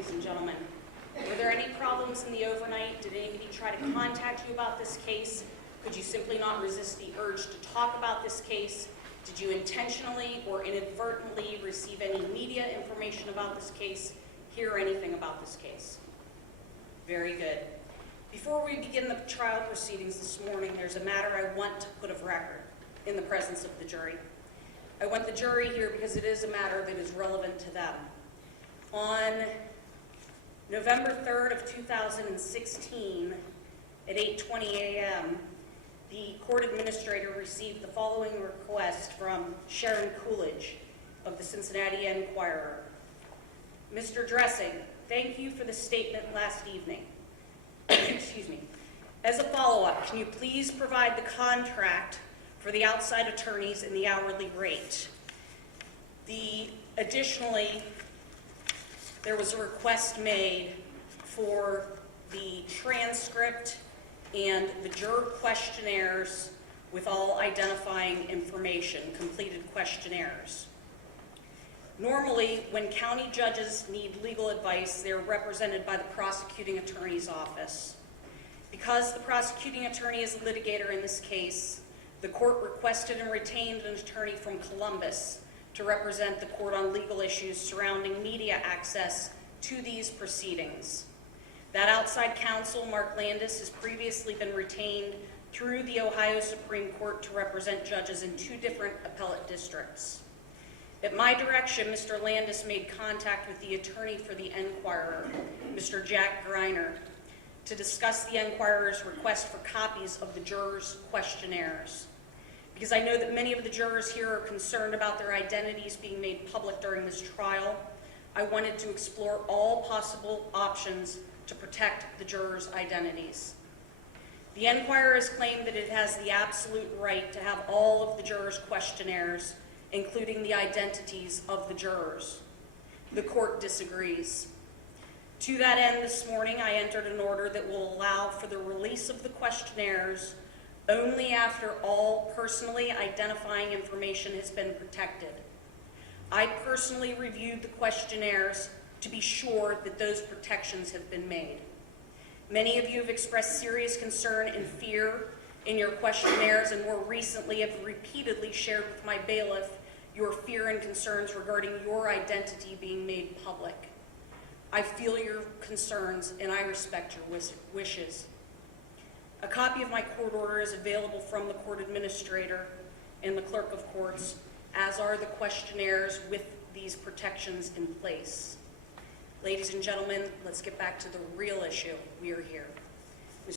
ladies and gentlemen. Were there any problems in the overnight? Did anybody try to contact you about this case? Could you simply not resist the urge to talk about this case? Did you intentionally or inadvertently receive any media information about this case? Hear anything about this case? Very good. Before we begin the trial proceedings this morning, there's a matter I want to put of record in the presence of the jury. I want the jury here because it is a matter that is relevant to them. On November 3rd of 2016, at 8:20 a.m., the court administrator received the following request from Sharon Coolidge of the Cincinnati Enquirer. Mr. Dressing, thank you for the statement last evening. Excuse me. As a follow-up, can you please provide the contract for the outside attorneys and the hourly rate? Additionally, there was a request made for the transcript and the juror questionnaires with all identifying information, completed questionnaires. Normally, when county judges need legal advice, they're represented by the prosecuting attorney's office. Because the prosecuting attorney is a litigator in this case, the court requested and retained an attorney from Columbus to represent the court on legal issues surrounding media access to these proceedings. That outside counsel, Mark Landis, has previously been retained through the Ohio Supreme Court to represent judges in 2 different appellate districts. At my direction, Mr. Landis made contact with the attorney for the Enquirer, Mr. Jack Greiner, to discuss the Enquirer's request for copies of the jurors' questionnaires. Because I know that many of the jurors here are concerned about their identities being made public during this trial, I wanted to explore all possible options to protect the jurors' identities. The Enquirer has claimed that it has the absolute right to have all of the jurors' questionnaires, including the identities of the jurors. The court disagrees. To that end, this morning I entered an order that will allow for the release of the questionnaires only after all personally identifying information has been protected. I personally reviewed the questionnaires to be sure that those protections have been made. Many of you have expressed serious concern and fear in your questionnaires, and more recently have repeatedly shared with my bailiff your fear and concerns regarding your identity being made public. I feel your concerns and I respect your wishes. A copy of my court order is available from the court administrator and the clerk of courts, as are the questionnaires with these protections in place. Ladies and gentlemen, let's get back to the real issue. We are here.